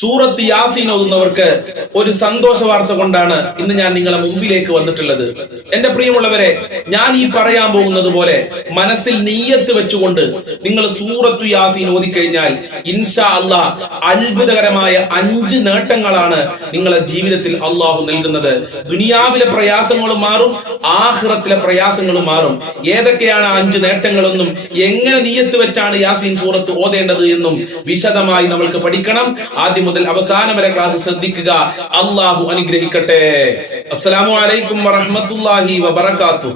സൂറത്ത് യാസീൻ ഓതുന്നവർക്ക് ഒരു സന്തോഷ വാർത്ത കൊണ്ടാണ് ഇന്ന് ഞാൻ നിങ്ങളെ മുമ്പിലേക്ക് വന്നിട്ടുള്ളത്. എന്റെ പ്രിയമുള്ളവരെ, ഞാൻ ഈ പറയാൻ പോകുന്നത് പോലെ മനസ്സിൽ നിയ്യത്ത് വെച്ചുകൊണ്ട് നിങ്ങൾ സൂറത്തു യാസീൻ ഓതിക്കഴിഞ്ഞാൽ ഇൻഷാ അല്ലാഹ് അത്ഭുതകരമായ 5 നേട്ടങ്ങളാണ് നിങ്ങളെ ജീവിതത്തിൽ അള്ളാഹു നൽകുന്നത്. ദുനിയാവിലെ പ്രയാസങ്ങളും മാറും, ആഖിറത്തിലെ പ്രയാസങ്ങളും മാറും. ഏതൊക്കെയാണ് 5 നേട്ടങ്ങളെന്നും എങ്ങനെ നിയ്യത്ത് വെച്ചാണ് യാസീൻ സൂറത്ത് ഓതേണ്ടത് എന്നും വിശദമായി നമ്മൾക്ക് പഠിക്കണം. ആദ്യം മുതൽ അവസാനം വരെ ക്ലാസ് ശ്രദ്ധിക്കുക. അല്ലാഹു അനുഗ്രഹിക്കട്ടെ. അസ്സലാമു അലൈക്കും വറഹ്മത്തുള്ളാഹി വബറകാതുഹു.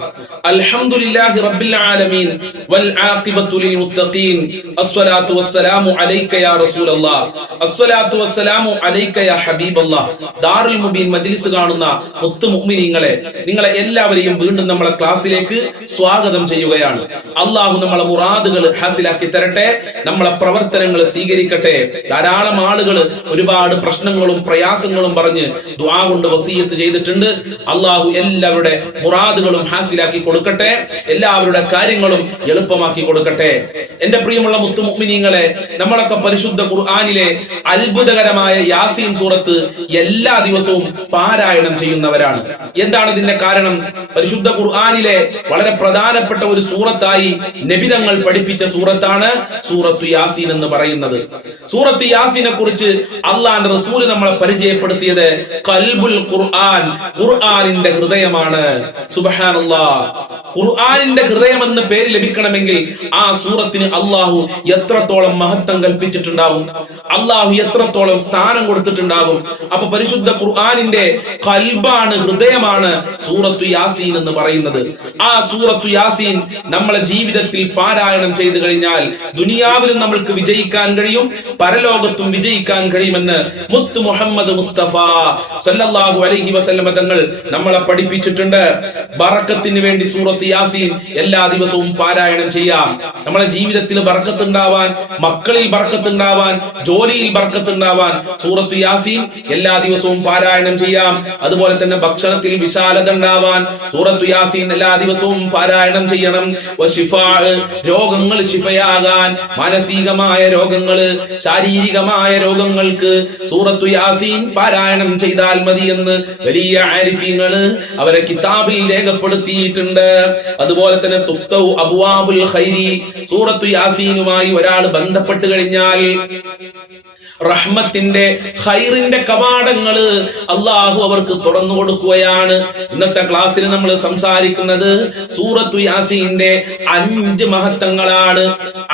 അൽഹംദുലില്ലാഹി റബ്ബിൽ ആലമീൻ വൽ ആഖിബത്തു ലിൽ മുത്തഖീൻ. അസ്സലാത്തു വസ്സലാമു അലൈക യാ റസൂലല്ലാഹ്. അസ്സലാത്തു വസ്സലാമു അലൈക യാ ഹബീബല്ലാഹ്. ദാറുൽ മുബീൻ മജ്ലിസ് കാണുന്ന മുത്തു മുഅ്മിനീങ്ങളെ, നിങ്ങളെ എല്ലാവരെയും വീണ്ടും നമ്മളെ ക്ലാസ്സിലേക്ക് സ്വാഗതം ചെയ്യുകയാണ്. അല്ലാഹു നമ്മളെ മുറാദുകൾ ഹാസിലാക്കി തരട്ടെ, നമ്മളെ പ്രവർത്തനങ്ങൾ സ്വീകരിക്കട്ടെ. ധാരാളം ആളുകൾ ഒരുപാട് പ്രശ്നങ്ങളും പ്രയാസങ്ങളും പറഞ്ഞ് ദുആ കൊണ്ട് വസിയത്ത് ചെയ്തിട്ടുണ്ട്. അല്ലാഹു എല്ലാവരുടെ മുറാദുകളും ഹാസിലാക്കി കൊടുക്കട്ടെ, എല്ലാവരുടെ കാര്യങ്ങളും എളുപ്പമാക്കി കൊടുക്കട്ടെ. എന്റെ പ്രിയമുള്ള മുത്തു മുഅ്മിനീങ്ങളെ, നമ്മളൊക്കെ പരിശുദ്ധ ഖുർആനിലെ അത്ഭുതകരമായ യാസീൻ സൂറത്ത് എല്ലാ ദിവസവും പാരായണം ചെയ്യുന്നവരാണ്. എന്താണ് ഇതിന്റെ കാരണം? പരിശുദ്ധ ഖുർആനിലെ വളരെ പ്രധാനപ്പെട്ട ഒരു സൂറത്തായി നബിതങ്ങൾ പഠിപ്പിച്ച സൂറത്താണ് സൂറത്തു യാസീൻ എന്ന് പറയുന്നത്. സൂറത്തു യാസീനെ കുറിച്ച് അള്ളാന്റെ റസൂല് നമ്മളെ പരിചയപ്പെടുത്തിയത് ഖൽബുൽ ഖുർആൻ, ഖുർആനിന്റെ ഹൃദയമാണ്. സുബ്ഹാനല്ലാഹ്, ഖുർആനിന്റെ ഹൃദയം എന്ന പേര് ലഭിക്കണമെങ്കിൽ ആ സൂറത്തിന് അള്ളാഹു എത്രത്തോളം മഹത്വം കൽപ്പിച്ചിട്ടുണ്ടാവും, അള്ളാഹു എത്രത്തോളം സ്ഥാനം കൊടുത്തിട്ടുണ്ടാകും. അപ്പൊ പരിശുദ്ധ ഖുർആനിന്റെ ഖൽബാണ്, ഹൃദയമാണ് സൂറത്തു യാസീൻ എന്ന് പറയുന്നത്. ആ സൂറത്തു യാസീൻ നമ്മളെ ജീവിതത്തിൽ പാരായണം ചെയ്തു കഴിഞ്ഞാൽ ദുനിയാവിലും നമ്മൾക്ക് വിജയിക്കാൻ കഴിയും, പരലോകത്തും വിജയിക്കാൻ കഴിയുമെന്ന് മുത്ത് മുഹമ്മദ് മുസ്തഫ സല്ലല്ലാഹു അലൈഹി വസല്ലം തങ്ങൾ നമ്മളെ പഠിപ്പിച്ചിട്ടുണ്ട്. ബറക്കത്തിന് വേണ്ടി സൂറത്ത് യാസീൻ എല്ലാ ദിവസവും പാരായണം ചെയ്യാം. നമ്മളെ ജീവിതത്തിൽ ബർക്കത്ത് ഉണ്ടാവാൻ, മക്കളിൽ ബർക്കത്ത് ഉണ്ടാവാൻ, ജോലിയിൽ ബർക്കത്ത് ഉണ്ടാവാൻ സൂറത്ത് യാസീൻ എല്ലാ ദിവസവും പാരായണം ചെയ്യാം. അതുപോലെ തന്നെ ഭക്ഷണത്തിൽ വിശാലത ഉണ്ടാവാൻ സൂറത്ത് യാസീൻ എല്ലാ ദിവസവും പാരായണം ചെയ്യണം. രോഗങ്ങൾ ശിഫയാകാൻ, മാനസികമായ രോഗങ്ങള്, ശാരീരികമായ രോഗങ്ങൾക്ക് സൂറത്തു യാസീൻ പാരായണം ചെയ്താൽ മതി എന്ന് വലിയ ആരിഫീങ്ങള് അവരെ കിതാബിൽ രേഖപ്പെടുത്തിയിട്ടുണ്ട്. അതുപോലെ തന്നെ തുഫ്തഹു അബ്വാബുൽ ഖൈരി, സൂറത്തു യാസീനുമായി ഒരാൾ ബന്ധപ്പെട്ട് കഴിഞ്ഞാൽ റഹ്മത്തിന്റെ, ഖൈറിന്റെ കവാടങ്ങള് അള്ളാഹു അവർക്ക് തുറന്നു കൊടുക്കുകയാണ്. ഇന്നത്തെ ക്ലാസ്സിൽ നമ്മൾ സംസാരിക്കുന്നത് സൂറത്തു യാസീന്റെ 5 മഹത്വങ്ങളാണ്.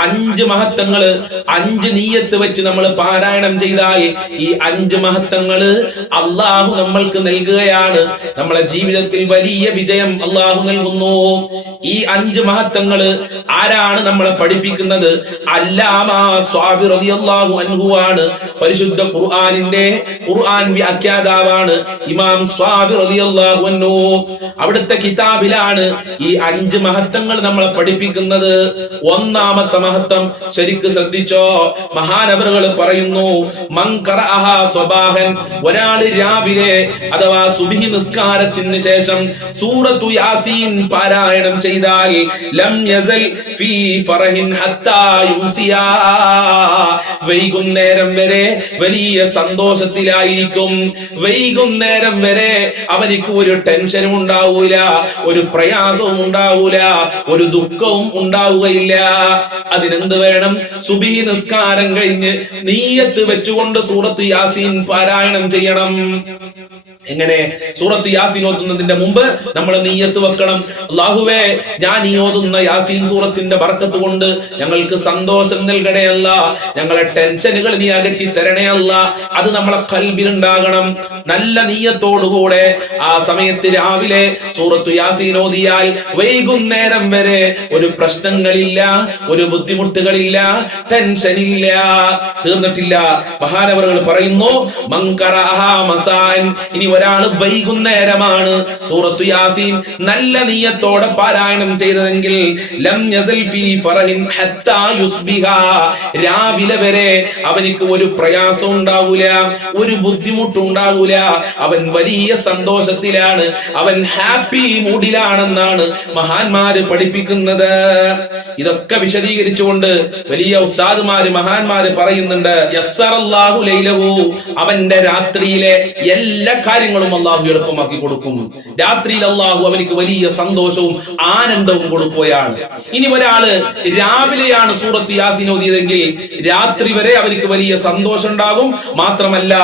5 മഹത്വങ്ങള് 5 നീയത്ത് വെച്ച് നമ്മൾ പാരായണം ചെയ്താൽ ഈ 5 മഹത്വങ്ങള് അള്ളാഹു നമ്മൾക്ക് നൽകുകയാണ്. നമ്മളെ ജീവിതത്തിൽ വലിയ വിജയം അള്ളാഹു നൽകുന്നു. ഈ 5 മഹത്വങ്ങള് ആരാണ് നമ്മളെ പഠിപ്പിക്കുന്നത്? അല്ലാമ സ്വാബി റളിയല്ലാഹു അൻഹു ആണ്. പരിശുദ്ധ ഖുർആനിന്റെ ഖുർആൻ വ്യാഖ്യാതാവാണ് ഇമാം സ്വാബി റളിയല്ലാഹു അൻഹു. അവിടുത്തെ കിതാബിലാണ് ഈ 5 മഹത്വങ്ങൾ നമ്മളെ പഠിപ്പിക്കുന്നത്. ഒന്നാമത്തെ മഹത്വം ശരിക്ക് ശ്രദ്ധിച്ചോ. മഹാനവറുകൾ പറയുന്നു, മൻ ഖറഅഹ സ്വബാഹൻ, ഒരാൾ രാവിലെ അഥവാ സുബ്ഹി നിസ്കാരത്തിന് ശേഷം സൂറത്തു യാസീൻ പാരായണം ചെയ്താൽ ലം യസൽ ഫീ ഫറഹിൻ ഹത്താ യുംസിയാ, വൈകുന്നേരം വരെ വലിയ സന്തോഷത്തിലായിരിക്കും. വൈകുന്നേരം വരെ അവനിക്ക് ഒരു ടെൻഷനും ഉണ്ടാവൂല, ഒരു പ്രയാസവും ഉണ്ടാവൂല, ഒരു ദുഃഖവും ഉണ്ടാവുകയില്ല. അതിനെന്ത് വേണം? സുബ്ഹി നിസ്കാരം കഴിഞ്ഞ് നീയത്ത് വെച്ചുകൊണ്ട് സൂറത്ത് യാസീൻ പാരായണം ചെയ്യണം. എങ്ങനെ? സൂറത്ത് യാസീൻ ഓതുന്നതിന്റെ മുമ്പ് നമ്മൾ നീയത്ത് വെക്കണം. അല്ലാഹുവേ, ഞാൻ ഈ ഓതുന്ന യാസീൻ സൂറത്തിന്റെ ബർക്കത്ത് കൊണ്ട് ഞങ്ങൾക്ക് സന്തോഷം നൽകണേ അല്ല, ഞങ്ങളെ ടെൻഷനുകൾ നീ അകറ്റി തരണേ അല്ല. അത് നമ്മളെ ഖൽബിൽ ഉണ്ടാകണം. നല്ല നീയത്തോടുകൂടെ ആ സമയത്ത് രാവിലെ സൂറത്തു യാസീൻ ഓതിയാൽ വൈകുന്നേരം വരെ ഒരു പ്രശ്നങ്ങളില്ല, ഒരു ബുദ്ധിമുട്ടുകളില്ല, ടെൻഷനില്ല, തീർന്നിട്ടില്ല. മഹാനവറുകൾ പറയുന്നു, മൻ ഖറഅഹ മസാൻ, ഇനി ഒരാൾ വൈകുന്നേരമാണ് സൂറത്തു യാസീൻ നല്ല നിയ്യത്തോടെ പാരായണം ചെയ്തതെങ്കിൽ ലം യസൽ ഫീ ഫറഹിൻ ഹത്താ യുസ്ബിഹ, രാവിലെ വരെ അവനിക്ക് ഒരു പ്രയാസം ഉണ്ടാകൂല, ഒരു ബുദ്ധിമുട്ടുണ്ടാകൂല. അവൻ വലിയ സന്തോഷത്തിലാണ്, അവൻ ഹാപ്പി മൂഡിലാണെന്നാണ് മഹാന്മാര് പഠിപ്പിക്കുന്നത്. ഇതൊക്കെ വിശദീകരിച്ചുകൊണ്ട് വലിയ ഉസ്താദുമാര് മഹാന്മാര് പറയുന്നുണ്ട്, യസ്സറല്ലാഹു ലൈലഹു, അവന്റെ രാത്രിയിലെ എല്ലാ കാര്യങ്ങളും അള്ളാഹു എളുപ്പമാക്കി കൊടുക്കും. രാത്രിയിൽ അള്ളാഹു അവനിക്ക് വലിയ സന്തോഷവും ആനന്ദവും കൊടുക്കുകയാണ്. ഇനി ഒരാള് രാവിലെയാണ് സൂറത്ത് യാസീൻ ഓതിയതെങ്കിൽ രാത്രി വരെ അവനിക്ക് വലിയ സന്തോഷം ഉണ്ടാകും. മാത്രമല്ല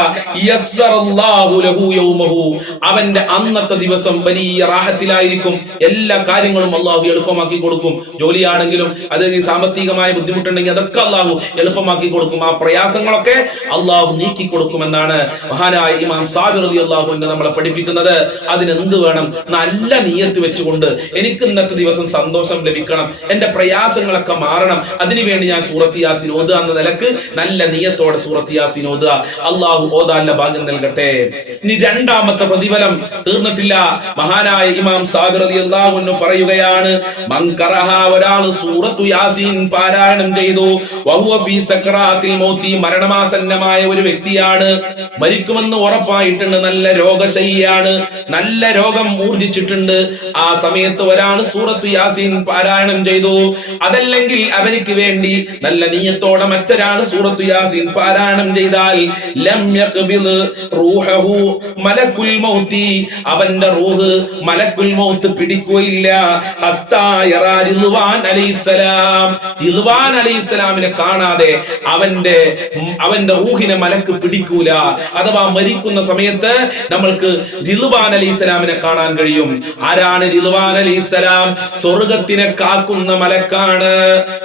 യസ്സറല്ലാഹു ലഹു യൗമഹു, അവന്റെ അന്നത്തെ ദിവസം വലിയ റാഹത്തിലായിരിക്കും. എല്ലാ കാര്യങ്ങളും അള്ളാഹു എളുപ്പമാക്കി കൊടുക്കും. ജോലിയാണെങ്കിലും അത് സാമ്പത്തികമായ ബുദ്ധിമുട്ടുണ്ടെങ്കിൽ അതൊക്കെ അള്ളാഹു എളുപ്പമാക്കി കൊടുക്കും. ആ പ്രയാസങ്ങളൊക്കെ അള്ളാഹു നീക്കി കൊടുക്കുമെന്നാണ് മഹാനായ ഇമാം സാബിർ റളിയല്ലാഹു അൻഹു നമ്മളെ പഠിപ്പിക്കുന്നത്. അതിനെന്ത് വേണം? നല്ല നിയ്യത്ത് വെച്ചുകൊണ്ട് എനിക്ക് ഇന്നത്തെ ദിവസം സന്തോഷം ലഭിക്കണം, എന്റെ പ്രയാസങ്ങളൊക്കെ മാറണം, അതിനുവേണ്ടി ഞാൻ സൂറത്ത് യാസീൻ ഓതുക എന്ന നിലക്ക് നല്ല നിയ്യത്തോടെ സൂറത്ത് യാസീൻ ഓതുക. അള്ളാഹു ഓതാനുള്ള ഭാഗ്യം നൽകട്ടെ. ഇനി രണ്ടാമത്തെ പ്രതിഫലം തീർന്നിട്ടില്ല. മഹാനായ ഇമാം സാബിർ റളിയല്ലാഹു അൻഹു പറയുകയാണ്, മൻ ഖറഅ, ഒരാൾ സൂറത്തു യാസീൻ പാരായണം ചെയ്തു, വഹുവ ഫീ സക്റാത്തിൽ മൗതി, മരണമാസന്നമായ ഒരു വ്യക്തിയാണ്, മരിക്കുമെന്ന് ഉറപ്പായിട്ടുണ്ട്, നല്ല രോഗശയ്യാണ്, നല്ല രോഗം മൂർജിച്ചിട്ടുണ്ട്. ആ സമയത്ത് ഒരാൾ സൂറത്തു യാസീൻ പാരായണം ചെയ്തു, അതല്ലെങ്കിൽ അവനിക്ക് വേണ്ടി നല്ല നിയ്യത്തോടെ മറ്റൊരാൾ സൂറത്തു യാസീൻ പാരായണം ചെയ്താൽ ലം യഖ്ബിൽ റൂഹഹു മലക്കുൽ മൗതി, അവന്റെ റൂഹ് മലക്കുൽ മൗത്ത് പിടിക്കുകയില്ല. ഹത്താ യറാ റിദ്വാൻ അലൈഹിസ്സലാം, റിദ്വാൻ അലൈഹിസ്സലാമിനെ കാണാതെ അവന്റെ റൂഹിനെ മലക്ക് പിടിക്കൂല. അഥവാ മരിക്കുന്ന സമയത്ത് നമ്മൾക്ക് റിദ്വാൻ അലൈഹിസ്സലാമിനെ കാണാൻ കഴിയും. ആരാണ് റിദ്വാൻ അലൈഹിസ്സലാം? സ്വർഗത്തിനെ കാക്കുന്ന മലക്കാണ്.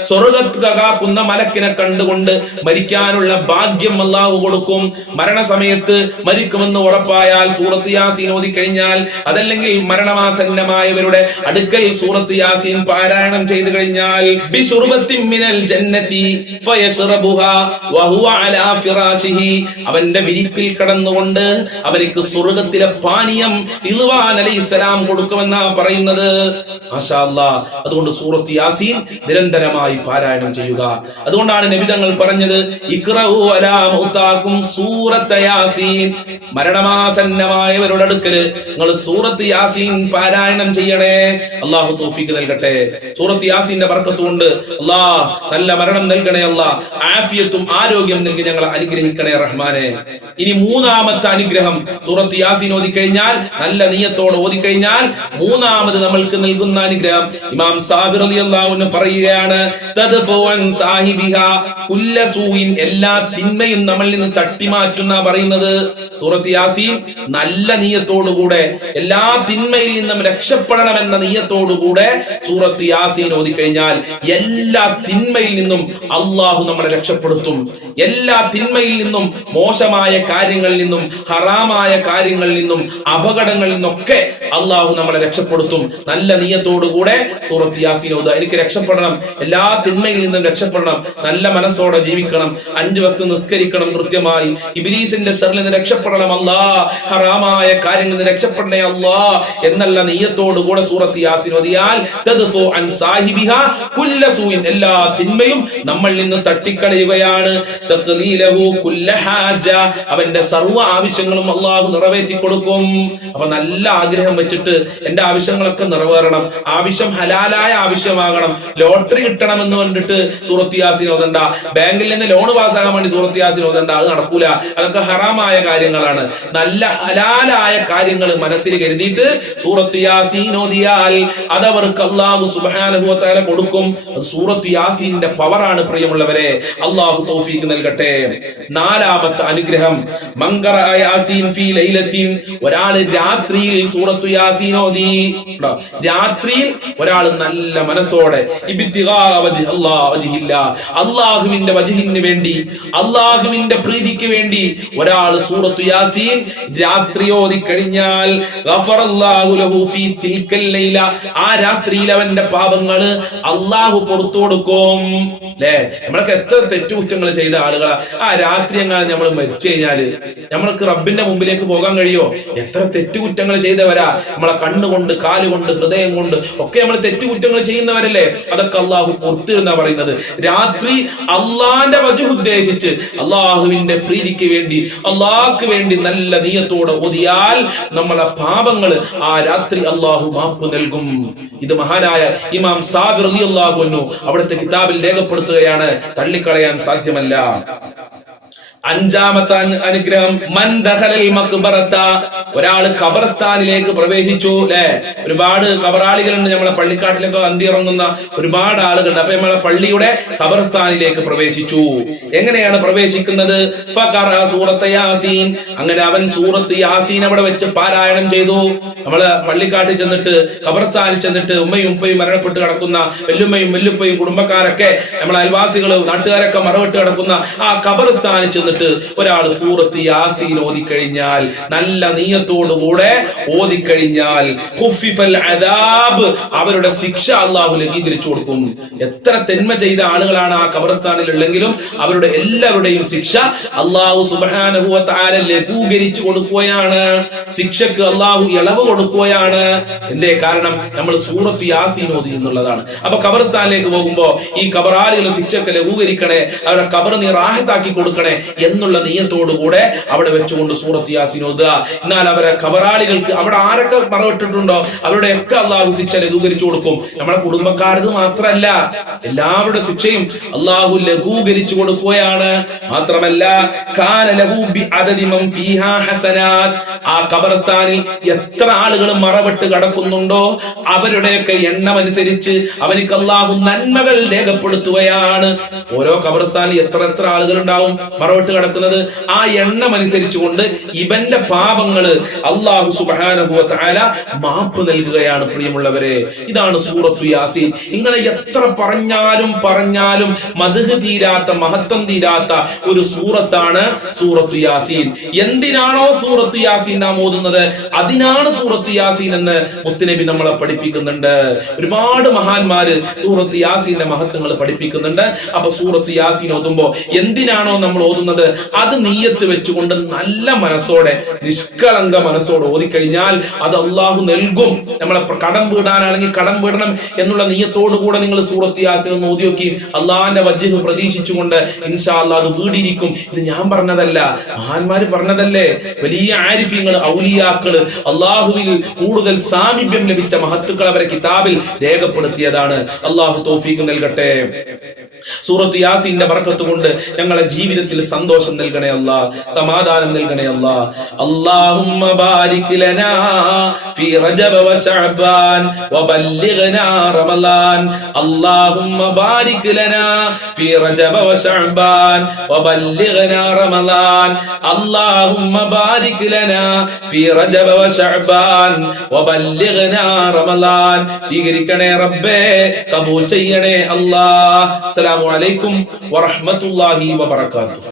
സ്വർഗത്തെ കാക്കുന്ന മലക്കിനെ കണ്ടുകൊണ്ട് മരിക്കാനുള്ള ഭാഗ്യം അല്ലാഹു കൊടുക്കും. മരണസമയത്ത് മരിക്കുമെന്ന് ഉറപ്പായാൽ സൂറത്ത് യാസീൻ ഓതി കഴിഞ്ഞാൽ, അതല്ലെങ്കിൽ മരണമാസന്നമായവരുടെ അടുക്കൽ സൂറത്ത് യാസീൻ പാരായണം ചെയ്തു കഴിഞ്ഞാൽ ബിശുർബത്തിൻ മിനൽ ജന്നതി ഫയശ്റബുഹാ വഹുവ അലാ ഫിറാശിഹി, അവന്റെ വിരിപ്പിൽ കിടന്നുകൊണ്ട് അവനിക്ക് സ്വർഗ്ഗത്തിലെ പാനീയം റിദ്വാൻ അലൈഹിസ്സലാം കൊടുക്കുമെന്നാ പറയുന്നത്. മാഷാ അല്ലാഹ്. അതുകൊണ്ട് സൂറത്ത് യാസീൻ നിരന്തരമായി പാരായണം ചെയ്യുക. അതുകൊണ്ടാണ് നബി തങ്ങൾ പറഞ്ഞത്, ഇഖ്റഉ അലാ മൗതാകും സൂറത്ത് യാസീൻ, മരണമാസന്നമായവരുടെ അടുക്കൽ നിങ്ങൾ സൂറത്ത് യാസീൻ പാരായണം ചെയ്യണേ. അല്ലാഹു തൗഫീഖ് നൽകട്ടെ. സൂറത്ത് യാസീന്റെ ബർക്കത്ത് കൊണ്ട് അല്ലാഹ് നല്ല മരണം നൽകണേ. അല്ലാഹ് ആഫിയത്തും ആരോഗ്യം നൽകി ഞങ്ങളെ അനുഗ്രഹിക്കണേ റഹ്മാനെ. ഇനി മൂന്നാമത്തെ അനുഗ്രഹം, സൂറത്ത് യാസീൻ ഓതി കഴിഞ്ഞാൽ, നല്ല നിയ്യത്തോടെ ഓതി കഴിഞ്ഞാൽ മൂന്നാമത് നമ്മൾക്ക് നൽകുന്ന അനുഗ്രഹം ഇമാം സാബിർ റളിയല്ലാഹു അൻഹു പറയുകയാണ്, തദ്ഫുൻ സാഹിബിഹാ കുല്ല സൂഇൻ, എല്ലാ തിന്മയും നമ്മളിൽ നിന്ന് തട്ടിമാറ്റുന്ന പറയുന്നത്. സൂറത്ത് യാസീൻ നല്ല നിയ്യത്തോടുകൂടെ എല്ലാ തിന്മയിൽ നിന്നും രക്ഷപ്പെടണമെന്ന നിയ്യത്തോടുകൂടെ സൂറത്ത് യാസീൻ ഓതി കഴിഞ്ഞാൽ എല്ലാ തിന്മയിൽ നിന്നും അള്ളാഹു നമ്മളെ രക്ഷപ്പെടുത്തും. എല്ലാ തിന്മയിൽ നിന്നും, മോശമായ കാര്യങ്ങളിൽ നിന്നും, ഹറാമായ കാര്യങ്ങളിൽ നിന്നും, അപകടങ്ങളിൽ നിന്നൊക്കെ അള്ളാഹു നമ്മളെ രക്ഷപ്പെടുത്തും. നല്ല നിയ്യത്തോടുകൂടെ സൂറത്ത് യാസീൻ ഓതുക. എനിക്ക് രക്ഷപ്പെടണം, എല്ലാ തിന്മയിൽ നിന്നും രക്ഷപ്പെടണം, നല്ല മനസ്സോടെ ജീവിക്കണം, 5 വക്ത് നിസ്കരിക്കണം കൃത്യമായി, ഇബ്ലീസിന്റെ ശർറിൽ നിന്ന് രക്ഷപ്പെടണം അല്ലാ, ഹറാമായ കാര്യങ്ങളിൽ നിന്ന് രക്ഷപ്പെടണേ അല്ലാ എന്നുള്ള നിയ്യത്തോടുകൂടെ സൂറത്ത് യാസീൻ ഓതിയാൽ തദ്ഫു അൻ സാഹിബിഹാ കുല്ല സൂഇൻ, എല്ലാ തിന്മയും നമ്മളിൽ നിന്ന് തട്ടിക്കളയുകയാണ്. തഖ്ലീലഹു കുല്ല ഹാജ, അവന്റെ സർവ്വ ആവശ്യങ്ങളും അല്ലാഹു നിറവേറ്റി കൊടുക്കും. അപ്പൊ നല്ല ആഗ്രഹം വെച്ചിട്ട് എന്റെ ആവശ്യങ്ങളൊക്കെ നിറവേറണം, ആവശ്യം ഹലാലായ ആവശ്യമാകണം, ലോട്ടറി കിട്ടണം എന്ന് പറഞ്ഞിട്ട് സൂറത്ത് യാസീൻ ഓതണ്ട, ബാങ്കിൽ നിന്ന് ലോൺ പാസ്സാകാൻ വേണ്ടി സൂറത്ത് യാസീൻ ഓതണ്ട, അത് നടക്കൂല, അതൊക്കെ ഹറാമായ കാര്യങ്ങളാണ്. നല്ല ഹലാലായ കാര്യങ്ങൾ മനസ്സിൽ കരുതിയിട്ട് സൂറത്ത് യാസീൻ ഓതിയാൽ അതവർക്ക് അല്ലാഹു സുബ്ഹാനഹു വ തആല കൊടുക്കും. അത് സൂറത്ത് യാസീന്റെ പവറാണ് പ്രിയമുള്ളവരെ. അല്ലാഹു തൗഫീഖ് നൽകട്ടെ. നാലാമത്തെ അനുഗ്രഹം, മൻ ഖറഅ യാസീൻ ഫീ ലൈലത്തിൻ, ഒരാൾ രാത്രിയിൽ സൂറത്ത് യാസീൻ ഓതി. രാത്രിയിൽ ഒരാൾ നല്ല മനസ്സോടെ അല്ലാഹുവിന്റെ വജ്ഹിന് വേണ്ടി, അല്ലാഹുവിന്റെ പ്രീതിക്ക് വേണ്ടി ഒരാൾ സൂറത്ത് യാസീൻ രാത്രി ഓതി കഴിഞ്ഞാൽ ഗഫറല്ലാഹു ലഹു ഫീ തിൽക്കൽ ലൈല, ആ രാത്രിയിൽ അവന്റെ പാപങ്ങൾ അല്ലാഹു പുറത്തു കൊടുക്കും. അല്ലേ, നമ്മളൊക്കെ എത്ര തെറ്റുകുറ്റങ്ങൾ ചെയ്ത ആളുകളാ. ആ രാത്രി എങ്ങനെ നമ്മൾ മരിച്ചു കഴിഞ്ഞാല് നമ്മൾക്ക് റബ്ബിന്റെ മുമ്പിലേക്ക് പോകാൻ കഴിയോ? എത്ര തെറ്റുകുറ്റങ്ങൾ ചെയ്തവരാ. നമ്മളെ കണ്ണുകൊണ്ട്, കാലുകൊണ്ട്, ഹൃദയം കൊണ്ട് ഒക്കെ നമ്മൾ തെറ്റുകുറ്റങ്ങൾ ചെയ്യുന്നവരല്ലേ. അതൊക്കെ അള്ളാഹു പുറത്തിരുന്നാ പറയുന്നത്. രാത്രി അള്ളാന്റെ വജു ഉദ്ദേശിച്ച് അള്ളാഹുവിന്റെ പ്രീതിക്ക് വേണ്ടി, അള്ളാഹ്ക്ക് വേണ്ടി നല്ല നിയത്തോടെ ഓതിയാൽ നമ്മളെ പാപങ്ങൾ ആ രാത്രി അള്ളാഹു മാപ്പ് നൽകും. ഇത് മഹാനായ ഇമാം സാബിർ റളിയല്ലാഹു അൻഹു അവിടുത്തെ കിതാബിൽ രേഖപ്പെടുത്തുകയാണ്. തള്ളിക്കളയാൻ സാധ്യമല്ല. അഞ്ചാമത്തെ അനുഗ്രഹം മൻ ദഖലൽ മഖ്ബറത, ഒരാൾ ഖബർസ്ഥാനിലേക്ക് പ്രവേശിച്ചു. അല്ലെ, ഒരുപാട് ഖബറാളികളുണ്ട് നമ്മളെ പള്ളിക്കാട്ടിലൊക്കെ അന്തി ഇറങ്ങുന്ന ഒരുപാട് ആളുകളുണ്ട്. അപ്പൊ നമ്മളെ പള്ളിയുടെ ഖബർസ്ഥാനിലേക്ക് പ്രവേശിച്ചു. എങ്ങനെയാണ് പ്രവേശിക്കുന്നത്? ഫഖറ സൂറത്ത് യാസീൻ, അങ്ങനെ അവൻ സൂറത്ത് യാസീൻ അവിടെ വെച്ച് പാരായണം ചെയ്തു. നമ്മള് പള്ളിക്കാട്ടിൽ ചെന്നിട്ട്, ഖബർസ്ഥാനിൽ ചെന്നിട്ട് ഉമ്മയും ഉപ്പയും മരണപ്പെട്ട് കിടക്കുന്ന, വെല്ലുമ്മയും വെല്ലുപ്പയും കുടുംബക്കാരൊക്കെ, നമ്മളെ അയൽവാസികളും നാട്ടുകാരൊക്കെ മറവിട്ട് കിടക്കുന്ന ആ ഖബർസ്ഥാനിൽ ചെന്ന് ഒരാൾ സൂറത്ത് യാസീൻ ഓതിക്കഴിഞ്ഞാൽ, നല്ല നീയത്തോടുകൂടെ ഓതിക്കഴിഞ്ഞാൽ, ഖുഫിഫൽ അദാബ്, അവരുടെ ശിക്ഷ അള്ളാഹു ലഘൂകരിച്ചു കൊടുക്കും. എത്ര തിന്മ ചെയ്ത ആളുകളാണ് ആ ഖബർസ്ഥാനിൽ ഉള്ളെങ്കിലും അവരുടെ എല്ലാവരുടെയും ശിക്ഷ അള്ളാഹു സുബ്ഹാനഹു വ തആല ലഘൂകരിച്ചു കൊടുക്കുകയാണ്. ശിക്ഷക്ക് അള്ളാഹു ഇളവ് കൊടുക്കുകയാണ്. എന്തേ? കാരണം നമ്മൾ സൂറത്ത് യാസീൻ ഓതി എന്നുള്ളതാണ്. അപ്പൊ ഖബർസ്ഥാനിലേക്ക് പോകുമ്പോ ഈ ഖബറാളികളുടെ ശിക്ഷക്ക് ലഘൂകരിക്കണേ, അവരുടെ ഖബർ നീ റാഹത്താക്കി കൊടുക്കണേ എന്നുള്ള നീയത്തോടുകൂടെ അവിടെ വെച്ചുകൊണ്ട് സൂറത്ത് യാസീൻ ഓതുക. എന്നാൽ അവരെ ഖബറാളികൾക്ക്, അവിടെ ആരൊക്കെ മറവിട്ടിട്ടുണ്ടോ അവരുടെയൊക്കെ അള്ളാഹു ശിക്ഷ ലഘൂകരിച്ചു കൊടുക്കും. നമ്മളെ കുടുംബക്കാരത് മാത്രമല്ല, എല്ലാവരുടെ ശിക്ഷയും അള്ളാഹു ലഘൂകരിച്ചു കൊടുക്കുകയാണ്. മാത്രമല്ല കാന ലഹു ബിഅദദി മൻ ഫീഹാ ഹസനാത്, ആ ഖബർസ്ഥാനിൽ എത്ര ആളുകൾ മറവിട്ട് കിടക്കുന്നുണ്ടോ അവരുടെയൊക്കെ എണ്ണം അനുസരിച്ച് അവനിക്ക് അള്ളാഹു നന്മകൾ രേഖപ്പെടുത്തുകയാണ്. ഓരോ ഖബർസ്ഥാനിൽ എത്ര എത്ര ആളുകൾ ഉണ്ടാവും മറവിട്ട് കിടക്കുന്നത്, ആ എണ്ണം അനുസരിച്ചുകൊണ്ട് ഇവന്റെ പാപങ്ങള് അല്ലാഹു സുബ്ഹാനഹു വ തആല മാപ്പ് നൽകുകയാണ്. പ്രിയമുള്ളവരെ, ഇതാണ് സൂറത്തു യാസീൻ. ഇങ്ങനെ എത്ര പറഞ്ഞാലും മദ്ഹ് തീരാത്ത, മഹത്വം തീരാത്ത ഒരു സൂറത്താണ് സൂറത്തു യാസീൻ. എന്തിനാണോ സൂറത്തു യാസീൻ നാം ഓതുന്നത്, അതിനാണ് സൂറത്തു യാസീൻ എന്ന് മുത്തുനബി നമ്മളെ പഠിപ്പിക്കുന്നുണ്ട്. ഒരുപാട് മഹാന്മാര് സൂറത്തു യാസീന്റെ മഹത്വങ്ങൾ പഠിപ്പിക്കുന്നുണ്ട്. അപ്പൊ സൂറത്തു യാസീൻ ഓതുമ്പോ എന്തിനാണോ നമ്മൾ ഓതുന്നത് അത് നീയത്ത് വെച്ചുകൊണ്ട് നല്ല മനസ്സോടെ, നിഷ്കളങ്ക മനസ്സോടെ ഓതിക്കഴിഞ്ഞാൽ അത് അള്ളാഹു നൽകും. നമ്മളെ കടം വീടാനാണെങ്കിൽ കടം വീടണം എന്നുള്ള നീയത്തോടുകൂടെ നിങ്ങൾ സൂറത്ത് യാസീൻ ഒന്ന് ഓതി നോക്കി. അള്ളാഹിന്റെ വജ്ഹ് പ്രതീക്ഷിച്ചുകൊണ്ട് ഇൻഷാ അല്ലാഹ് അത് വീടിയിരിക്കും. ഇത് ഞാൻ പറഞ്ഞതല്ല, മഹാന്മാര് പറഞ്ഞതല്ലേ. വലിയ ആരിഫീങ്ങൾ, ഔലിയാക്കള്, അള്ളാഹുവിൽ കൂടുതൽ സാമീപ്യം ലഭിച്ച മഹത്തുക്കൾ അവരെ കിതാബിൽ രേഖപ്പെടുത്തിയതാണ്. അള്ളാഹു തൗഫീഖ് നൽകട്ടെ. സൂറത്ത് യാസീന്റെ ബർക്കത്ത് കൊണ്ട് ഞങ്ങളെ ജീവിതത്തിൽ സന്തോഷം നൽകണേ അല്ലാ, സമാധാനം നൽകണേ അല്ലാ. അല്ലാഹുമ്മ ബാരിക് ലനാ ഫീ റജബ വ ശഅബാൻ വബല്ലിഗ്നാ റമളാൻ. അല്ലാഹുമ്മ ബാരിക് ലനാ ഫീ റജബ വ ശഅബാൻ വബല്ലിഗ്നാ റമളാൻ. അല്ലാഹുമ്മ ബാരിക് ലനാ ഫീ റജബ വ ശഅബാൻ വബല്ലിഗ്നാ റമളാൻ. സ്വീകരിക്കണേ റബ്ബേ, കബൂൽ ചെയ്യണേ അല്ലാ. അസ്സലാമു അലൈക്കും വറഹ്മത്തുള്ളാഹി വബറകാതുഹു.